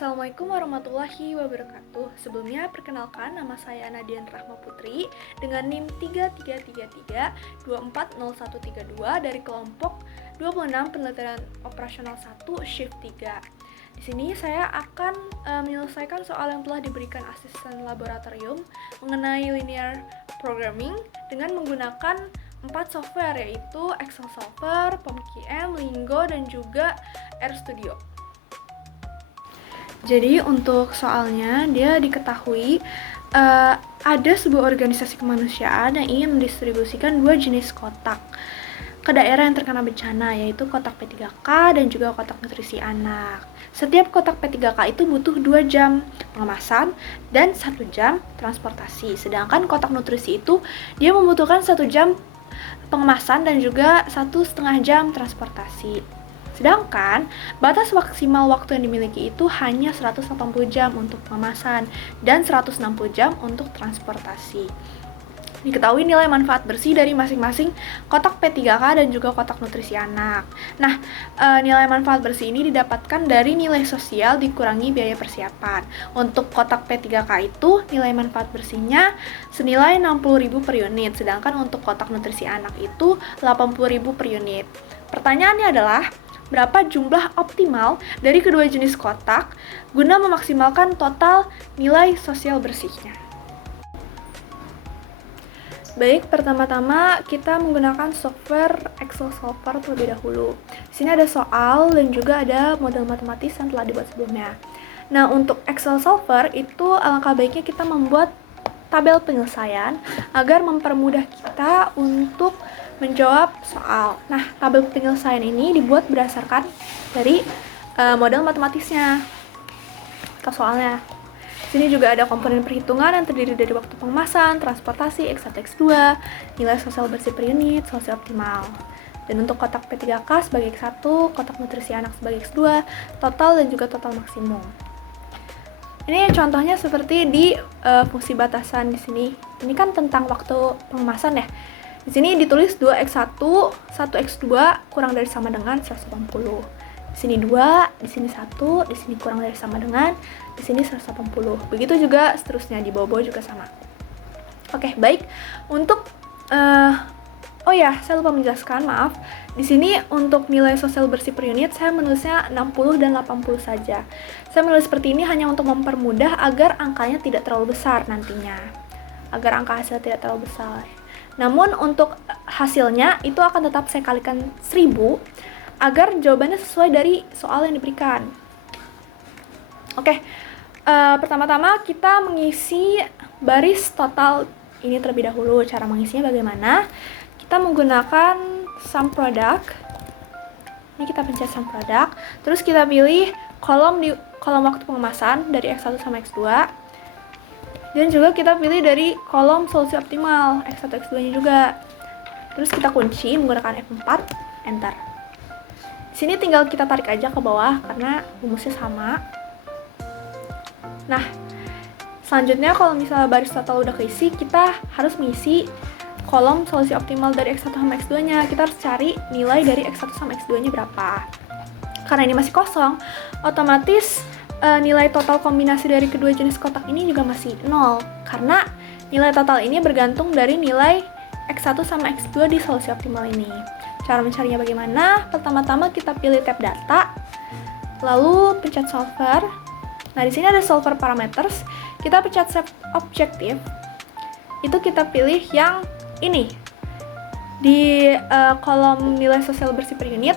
Assalamualaikum warahmatullahi wabarakatuh. Sebelumnya perkenalkan, nama saya Nadian Rahma Putri dengan NIM 3333240132 dari kelompok 26 Penelitian Operasional 1 Shift 3. Di sini saya akan menyelesaikan soal yang telah diberikan asisten laboratorium mengenai linear programming dengan menggunakan 4 software, yaitu Excel Solver, POMQM, Lingo, dan juga RStudio. Jadi untuk soalnya dia diketahui ada sebuah organisasi kemanusiaan yang ingin mendistribusikan 2 jenis kotak ke daerah yang terkena bencana, yaitu kotak P3K dan juga kotak nutrisi anak. Setiap kotak P3K itu butuh 2 jam pengemasan dan 1 jam transportasi. Sedangkan kotak nutrisi itu dia membutuhkan 1 jam pengemasan dan juga 1,5 jam transportasi. Sedangkan batas maksimal waktu yang dimiliki itu hanya 180 jam untuk pengemasan dan 160 jam untuk transportasi. Diketahui nilai manfaat bersih dari masing-masing kotak P3K dan juga kotak nutrisi anak. Nah, nilai manfaat bersih ini didapatkan dari nilai sosial dikurangi biaya persiapan. Untuk kotak P3K itu nilai manfaat bersihnya senilai 60.000 per unit, sedangkan untuk kotak nutrisi anak itu 80.000 per unit. Pertanyaannya adalah, berapa jumlah optimal dari kedua jenis kotak guna memaksimalkan total nilai sosial bersihnya? Baik, pertama-tama kita menggunakan software Excel Solver terlebih dahulu. Di sini ada soal dan juga ada model matematis yang telah dibuat sebelumnya. Nah, untuk Excel Solver itu alangkah baiknya kita membuat tabel penyelesaian agar mempermudah kita untuk menjawab soal. Nah, tabel penyelesaian ini dibuat berdasarkan dari model matematisnya atau soalnya. Sini juga ada komponen perhitungan yang terdiri dari waktu pengemasan, transportasi, X1, X2, nilai sosial bersih per unit, sosial optimal. Dan untuk kotak P3K sebagai X1, kotak nutrisi anak sebagai X2, total dan juga total maksimum. Ini contohnya seperti di fungsi batasan di sini. Ini kan tentang waktu pengemasan ya. Di sini ditulis 2x1, 1x2 kurang dari sama dengan 180. Di sini 2, di sini 1, di sini kurang dari sama dengan, di sini 180. Begitu juga seterusnya, di bawah-bawah juga sama. Oke, baik. Untuk saya lupa menjelaskan, maaf. Di sini untuk nilai sosial bersih per unit saya menulisnya 60 dan 80 saja. Saya menulis seperti ini hanya untuk mempermudah agar angkanya tidak terlalu besar nantinya. Agar angka hasil tidak terlalu besar. Namun untuk hasilnya itu akan tetap saya kalikan 1000 agar jawabannya sesuai dari soal yang diberikan. Oke, pertama-tama kita mengisi baris total ini terlebih dahulu. Cara mengisinya bagaimana? Kita menggunakan sum product. Ini kita pencet sum product. Terus kita pilih kolom waktu pengemasan dari X1 sama X2. Dan juga kita pilih dari kolom solusi optimal X1, X2-nya juga. Terus kita kunci menggunakan F4, enter. Di sini tinggal kita tarik aja ke bawah karena rumusnya sama. Nah, selanjutnya kalau misalnya baris total udah keisi, kita harus mengisi kolom solusi optimal dari X1 sama X2-nya. Kita harus cari nilai dari X1 sama X2-nya berapa. Karena ini masih kosong, otomatis nilai total kombinasi dari kedua jenis kotak ini juga masih 0. Karena nilai total ini bergantung dari nilai X1 sama X2 di solusi optimal ini. Cara mencarinya bagaimana? Pertama-tama kita pilih tab data, lalu pencet solver. Nah, di sini ada solver parameters. Kita pencet set objective. Itu kita pilih yang ini. Di kolom nilai sosial bersih per unit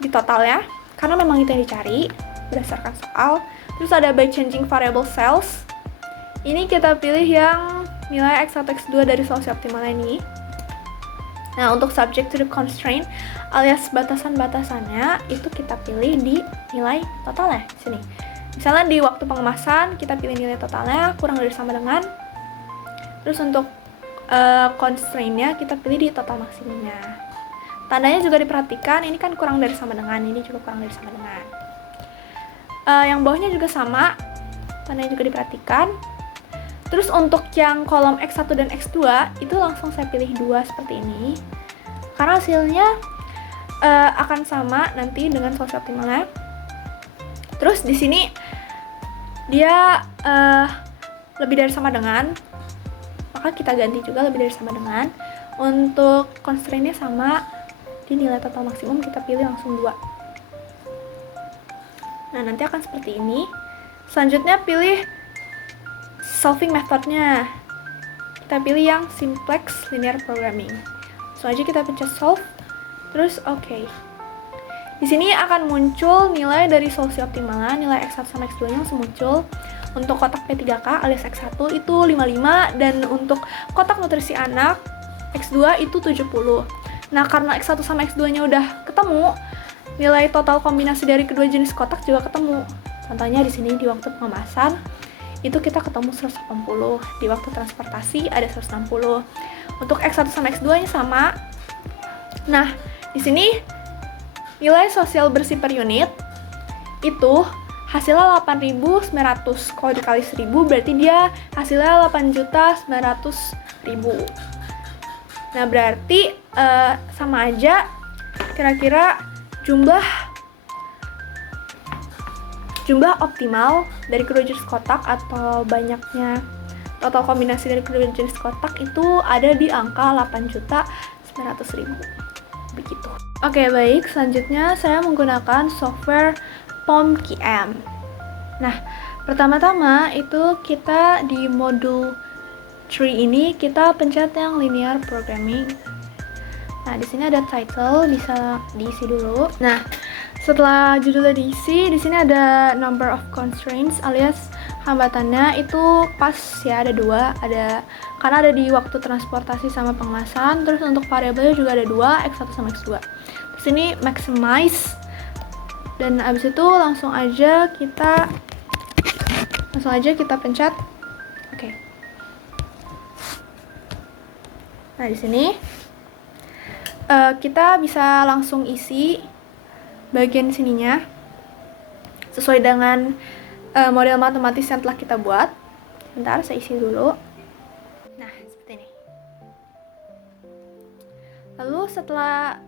di total ya. Karena memang itu yang dicari berdasarkan soal. Terus ada by changing variable cells. Ini kita pilih yang nilai X1, X2 dari solusi optimal ini. Nah, untuk subject to the constraint alias batasan-batasannya itu kita pilih di nilai totalnya di sini. Misalnya di waktu pengemasan kita pilih nilai totalnya kurang dari sama dengan. Terus untuk constraint-nya kita pilih di total maksimumnya. Tandanya juga diperhatikan, ini kan kurang dari sama dengan, ini juga kurang dari sama dengan. Yang bawahnya juga sama, tandanya juga diperhatikan. Terus untuk yang kolom X1 dan X2 itu langsung saya pilih 2 seperti ini. Karena hasilnya akan sama nanti dengan solusi optimalnya. Terus di sini dia lebih dari sama dengan, maka kita ganti juga lebih dari sama dengan. Untuk constraint-nya sama, di nilai total maksimum kita pilih langsung 2. Nah, nanti akan seperti ini. Selanjutnya pilih solving methodnya. Kita pilih yang simplex linear programming. Langsung aja kita pencet solve, terus oke. Di sini akan muncul nilai dari solusi optimalnya, nilai X1 sama X2-nya langsung muncul. Untuk kotak P3K alias X1 itu 55, dan untuk kotak nutrisi anak X2 itu 70. Nah, karena X1 sama X2-nya udah ketemu, nilai total kombinasi dari kedua jenis kotak juga ketemu. Contohnya di sini di waktu pengemasan itu kita ketemu 180, di waktu transportasi ada 160. Untuk X1 sama X2-nya sama. Nah, di sini nilai sosial bersih per unit itu hasilnya 8.900. Kalau dikali 1.000 berarti dia hasilnya 8.900.000. Nah, berarti sama aja kira-kira jumlah optimal dari kedua jenis kotak atau banyaknya total kombinasi dari kedua jenis kotak itu ada di angka 8.900.000. Begitu. Oke, baik. Selanjutnya saya menggunakan software POM-QM. Nah, pertama-tama itu kita di modul 3 ini kita pencet yang linear programming. Nah, di sini ada title, bisa diisi dulu. Nah, setelah judulnya diisi, di sini ada number of constraints alias hambatannya itu pas ya, ada 2, karena ada di waktu transportasi sama pengemasan. Terus untuk variabelnya juga ada 2, X1 sama X2. Di sini maximize, dan abis itu langsung aja kita pencet oke. Nah, di sini kita bisa langsung isi bagian sininya sesuai dengan model matematis yang telah kita buat. Bentar, saya isi dulu. Nah, seperti ini. Lalu setelah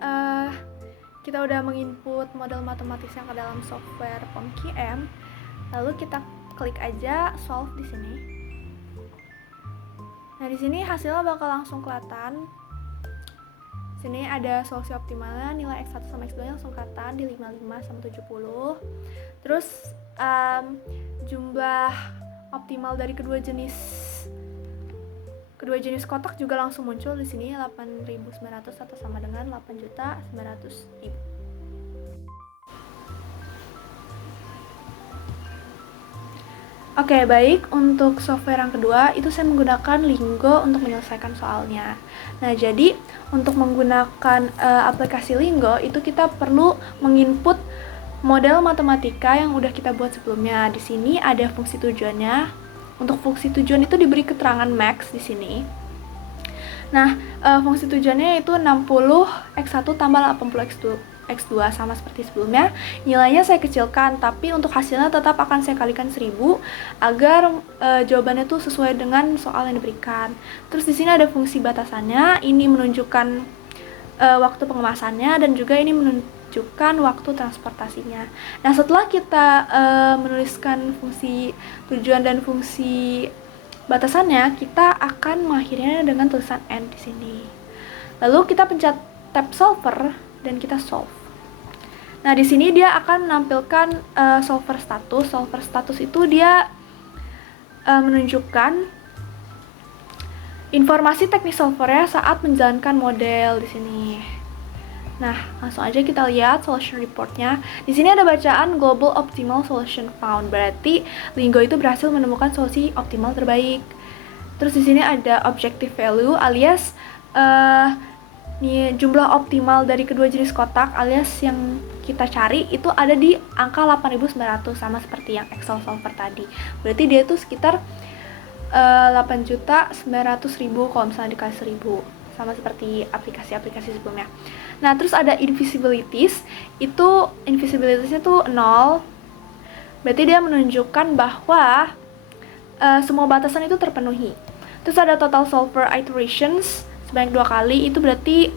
kita udah menginput model matematis yang ke dalam software POM-QM, lalu kita klik aja solve di sini. Nah, di sini hasilnya bakal langsung kelihatan. Sini ada solusi optimalnya, nilai X1 sama X2 langsung kelihatan di 55 sama 70. Terus jumlah optimal dari kedua jenis kotak juga langsung muncul di sini, 8.900 atau sama dengan 8.900.000. Oke, baik. Untuk software yang kedua, itu saya menggunakan Lingo untuk menyelesaikan soalnya. Nah, jadi untuk menggunakan aplikasi Lingo, itu kita perlu menginput model matematika yang udah kita buat sebelumnya. Di sini ada fungsi tujuannya. Untuk fungsi tujuan itu diberi keterangan max di sini. Nah, fungsi tujuannya itu 60 X1 tambah 80 X2 sama seperti sebelumnya. Nilainya saya kecilkan, tapi untuk hasilnya tetap akan saya kalikan 1000 agar jawabannya tuh sesuai dengan soal yang diberikan. Terus di sini ada fungsi batasannya, ini menunjukkan waktu pengemasannya dan juga ini menunjukkan waktu transportasinya. Nah, setelah kita menuliskan fungsi tujuan dan fungsi batasannya, kita akan mengakhirinya dengan tulisan end di sini. Lalu kita pencet tab solver dan kita solve. Nah, di sini dia akan menampilkan solver status. Solver status itu dia menunjukkan informasi teknis solvernya saat menjalankan model di sini. Nah, langsung aja kita lihat solution reportnya. Di sini ada bacaan global optimal solution found. Berarti Lingo itu berhasil menemukan solusi optimal terbaik. Terus di sini ada objective value alias jumlah optimal dari kedua jenis kotak alias yang kita cari itu ada di angka 8.900 sama seperti yang Excel solver tadi. Berarti dia itu sekitar 8.900.000 kalau misalnya dikali 1000, sama seperti aplikasi-aplikasi sebelumnya. Nah, terus ada invisibilities, itu invisibilities-nya tuh 0. Berarti dia menunjukkan bahwa semua batasan itu terpenuhi. Terus ada total solver iterations sebanyak 2 kali, itu berarti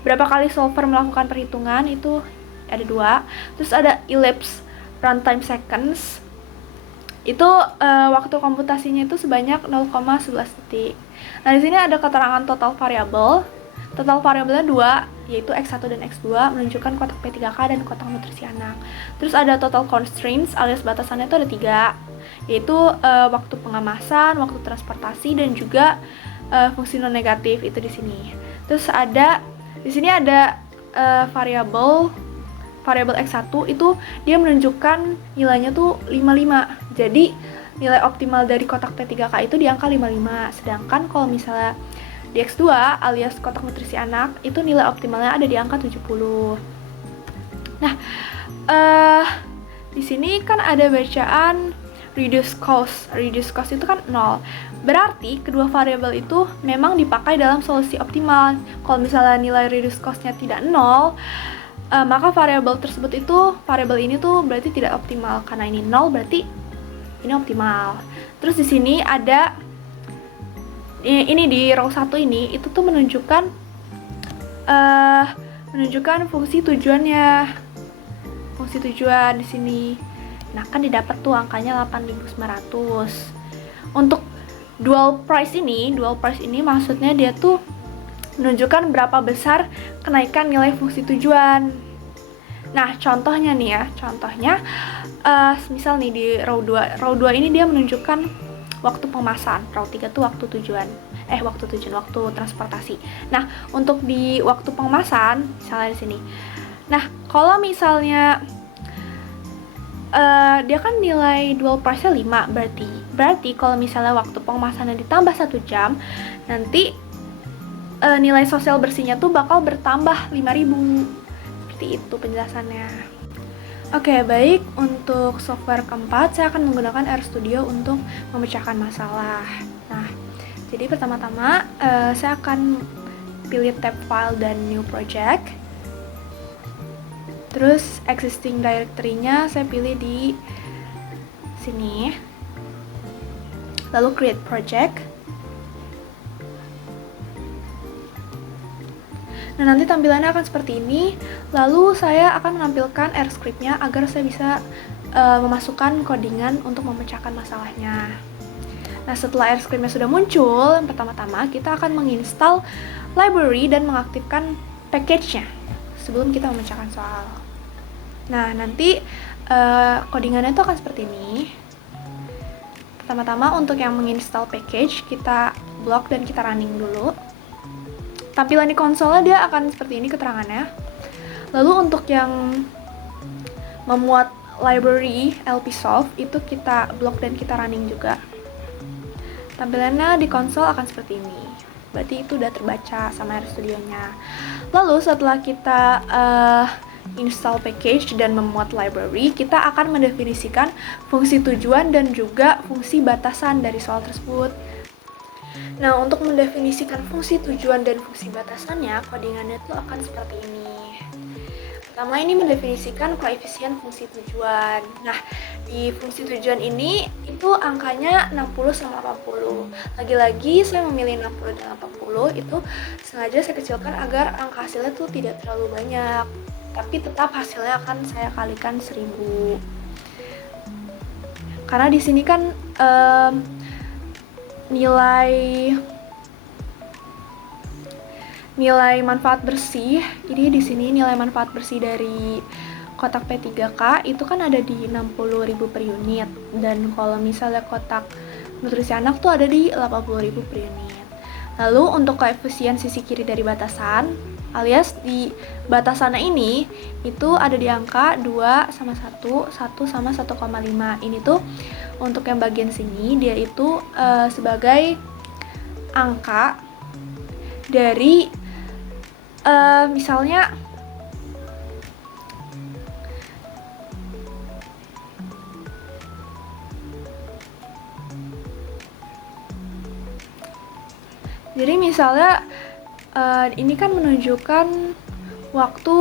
berapa kali solver melakukan perhitungan, itu ada 2. Terus ada ellipse runtime seconds itu waktu komputasinya itu sebanyak 0,11 detik. Nah, di sini ada keterangan total variabel. Total variabelnya 2, yaitu X1 dan X2, menunjukkan kotak P3K dan kotak nutrisi anak. Terus ada total constraints alias batasannya itu ada 3, yaitu waktu pengemasan, waktu transportasi, dan juga fungsi non negatif itu di sini. Terus di sini ada variabel X1 itu dia menunjukkan nilainya tuh 55. Jadi nilai optimal dari kotak P3K itu di angka 55. Sedangkan kalau misalnya di X2 alias kotak nutrisi anak itu nilai optimalnya ada di angka 70. Nah, di sini kan ada bacaan reduce cost. Reduce cost itu kan 0. Berarti kedua variabel itu memang dipakai dalam solusi optimal. Kalau misalnya nilai reduce cost-nya tidak 0, maka variabel ini tuh berarti tidak optimal. Karena ini 0 berarti ini optimal. Terus di sini ada ini di row 1 ini itu tuh menunjukkan fungsi tujuannya. Fungsi tujuan di sini. Nah, kan didapat tuh angkanya 8.900. Untuk dual price ini maksudnya dia tuh menunjukkan berapa besar kenaikan nilai fungsi tujuan. Nah, contohnya nih ya, misal nih di row 2 ini dia menunjukkan waktu pengemasan, row 3 tuh waktu transportasi. Nah, untuk di waktu pengemasan, misalnya di sini. Nah, kalau misalnya dia kan nilai dual price-nya 5, berarti kalau misalnya waktu pengemasannya ditambah 1 jam, nanti nilai sosial bersihnya tuh bakal bertambah 5.000. Seperti itu penjelasannya. Oke, baik. Untuk software keempat, saya akan menggunakan RStudio untuk memecahkan masalah. Nah, jadi pertama-tama saya akan pilih tab file dan new project. Terus existing directory-nya saya pilih di sini. Lalu create project. Nah, nanti tampilannya akan seperti ini. Lalu saya akan menampilkan R script-nya agar saya bisa memasukkan codingan untuk memecahkan masalahnya. Nah, setelah R script-nya sudah muncul, yang pertama-tama kita akan menginstal library dan mengaktifkan package-nya sebelum kita memecahkan soal. Nah, nanti codingannya itu akan seperti ini. Pertama-tama untuk yang menginstal package, kita blok dan kita running dulu. Tampilan di konsolnya dia akan seperti ini keterangannya. Lalu untuk yang memuat library LPsolve itu kita blok dan kita running juga. Tampilannya di konsol akan seperti ini. Berarti itu udah terbaca sama RStudio-nya. Lalu setelah kita install package dan memuat library, kita akan mendefinisikan fungsi tujuan dan juga fungsi batasan dari soal tersebut. Nah, untuk mendefinisikan fungsi tujuan dan fungsi batasannya, codingannya itu akan seperti ini. Pertama, ini mendefinisikan koefisien fungsi tujuan. Nah, di fungsi tujuan ini itu angkanya 60 sama 80. Lagi-lagi saya memilih 60 dan 80 itu sengaja saya kecilkan agar angka hasilnya tuh tidak terlalu banyak. Tapi tetap hasilnya akan saya kalikan 1000. Karena di sini kan nilai manfaat bersih. Jadi di sini nilai manfaat bersih dari kotak P3K itu kan ada di 60.000 per unit, dan kalau misalnya kotak nutrisi anak tuh ada di 80.000 per unit. Lalu untuk koefisien sisi kiri dari batasan alias di batasannya ini itu ada di angka 2 sama 1, 1 sama 1,5. Ini tuh untuk yang bagian sini dia itu sebagai angka dari misalnya jadi misalnya ini kan menunjukkan waktu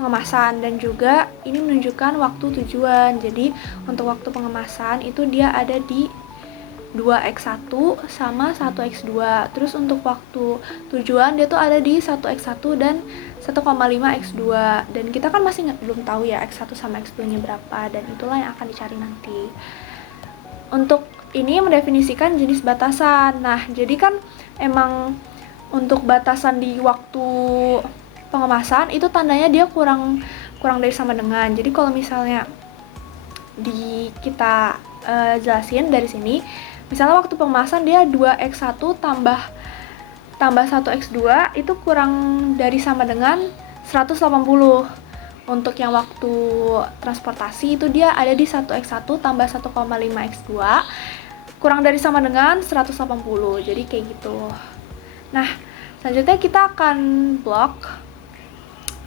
pengemasan dan juga ini menunjukkan waktu tujuan. Jadi untuk waktu pengemasan itu dia ada di 2x1 sama 1x2. Terus untuk waktu tujuan dia tuh ada di 1x1 dan 1,5 X2, dan kita kan masih belum tahu ya X1 sama X2 nya berapa, dan itulah yang akan dicari nanti. Untuk ini mendefinisikan jenis batasan. Nah, jadi kan emang untuk batasan di waktu pengemasan itu tandanya dia kurang dari sama dengan. Jadi kalau misalnya kita jelasin dari sini, misalnya waktu pengemasan dia 2X1 tambah 1X2 itu kurang dari sama dengan 180. Untuk yang waktu transportasi itu dia ada di 1X1 tambah 1,5X2 kurang dari sama dengan 180. Jadi kayak gitu. Nah, selanjutnya kita akan blok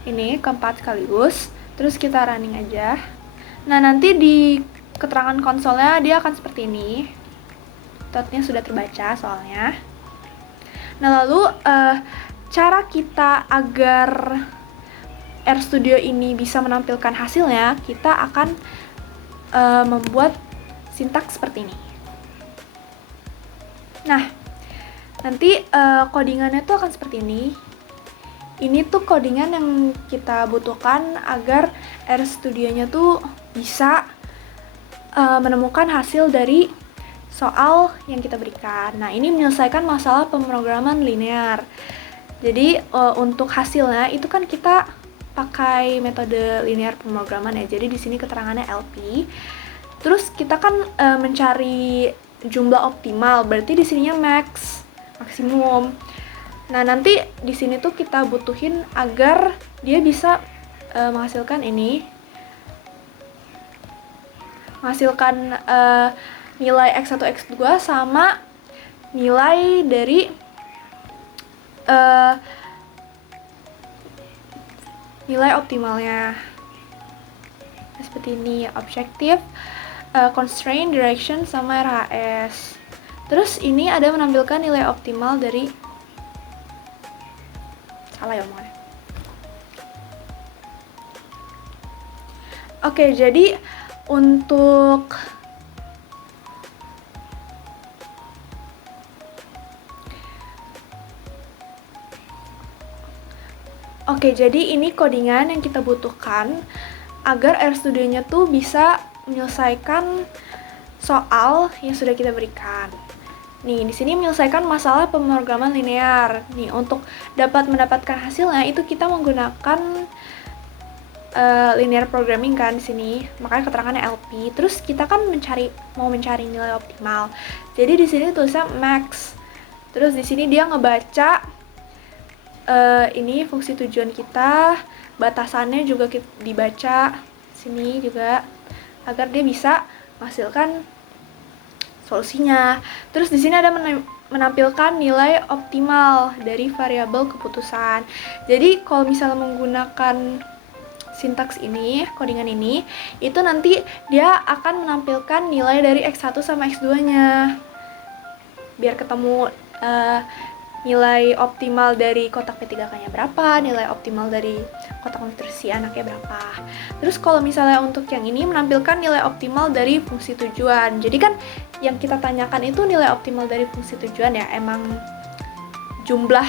ini keempat sekaligus, terus kita running aja. Nah, nanti di keterangan konsolnya dia akan seperti ini. Metodenya sudah terbaca soalnya. Nah, lalu cara kita agar RStudio ini bisa menampilkan hasilnya, kita akan membuat sintaks seperti ini. Nah, nanti codingannya tuh akan seperti ini. Ini tuh codingan yang kita butuhkan agar RStudio-nya tuh bisa menemukan hasil dari soal yang kita berikan. Nah, ini menyelesaikan masalah pemrograman linear. Jadi untuk hasilnya itu kan kita pakai metode linear pemrograman ya. Jadi di sini keterangannya LP. Terus kita kan mencari jumlah optimal, berarti di sininya maksimum. Nah, nanti di sini tuh kita butuhin agar dia bisa menghasilkan ini. Menghasilkan nilai X1, X2 sama nilai dari nilai optimalnya. Seperti ini, objektif, constraint, direction, sama RHS. Terus ini ada menampilkan nilai optimal dari salah ya omongannya. Oke, jadi untuk jadi ini codingan yang kita butuhkan agar RStudio-nya tuh bisa menyelesaikan soal yang sudah kita berikan. Nih, di sini menyelesaikan masalah pemrograman linear. Nih, untuk dapat mendapatkan hasilnya itu kita menggunakan linear programming kan di sini. Makanya keterangannya LP. Terus kita kan mau mencari nilai optimal. Jadi di sini tulisnya max. Terus di sini dia ngebaca ini fungsi tujuan kita, batasannya juga dibaca sini juga agar dia bisa menghasilkan solusinya. Terus di sini ada menampilkan nilai optimal dari variabel keputusan. Jadi kalau misalnya menggunakan sintaks ini, codingan ini, itu nanti dia akan menampilkan nilai dari X1 sama X2-nya. Biar ketemu nilai optimal dari kotak P3K-nya berapa, nilai optimal dari kotak nutrisi anaknya berapa. Terus kalau misalnya untuk yang ini menampilkan nilai optimal dari fungsi tujuan. Jadi kan yang kita tanyakan itu nilai optimal dari fungsi tujuan ya, emang jumlah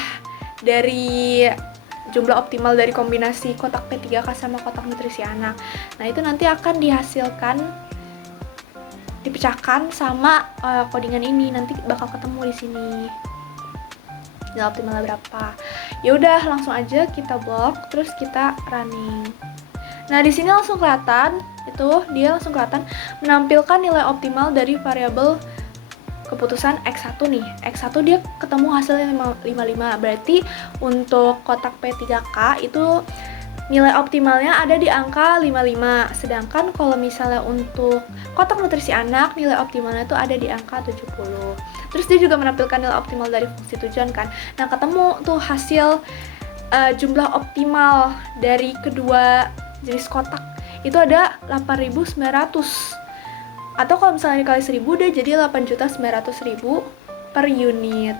optimal dari kombinasi kotak P3K sama kotak nutrisi anak. Nah, itu nanti akan dipecahkan sama codingan ini, nanti bakal ketemu di sini nilai optimalnya berapa. Ya udah, langsung aja kita blok, terus kita running. Nah, di sini langsung kelihatan menampilkan nilai optimal dari variabel keputusan X1 nih. X1 dia ketemu hasilnya 55. Berarti untuk kotak P3K itu nilai optimalnya ada di angka 55. Sedangkan kalau misalnya untuk kotak nutrisi anak, nilai optimalnya itu ada di angka 70. Terus dia juga menampilkan nilai optimal dari fungsi tujuan kan. Nah, ketemu tuh hasil jumlah optimal dari kedua jenis kotak. Itu ada 8.900. Atau kalau misalnya dikali 1000 udah jadi 8.900.000 per unit.